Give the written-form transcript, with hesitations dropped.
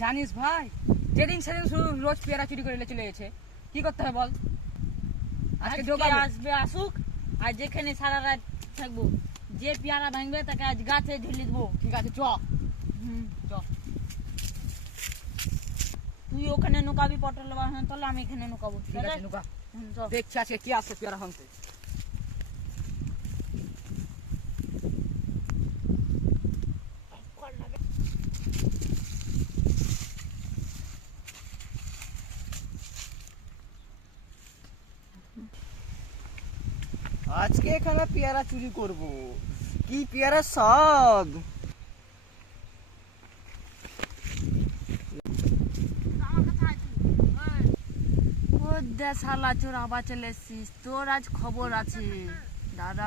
জানিস ভাই, যেদিন সেদিন শুধু রোজ পেয়ারা চুরি করে চলে গেছে। কি করতে হবে বল? আজকে জোগাড় আসবে আসুক, আর যেখানে সারা রাত থাকবো, যে পেয়ারা ভাঙবে তাকে আজ গাছে ঝুলিয়ে দেবো। ঠিক আছে, চ। চ। তুই ওখানে নুকাবি পটল বাগান তলে, আমি এখানে নুকাবো। ঠিক আছে, নুকা। চল। দেখছি আজকে কি আসছে পেয়ারা ভাঙতে। আজকে এখানে পেয়ারা চুরি করব। কি পেয়ারা স্বাদ! ও দে শালা চোর, আবার চলে এসছিস। তোর আজ খবর আছে দাদা।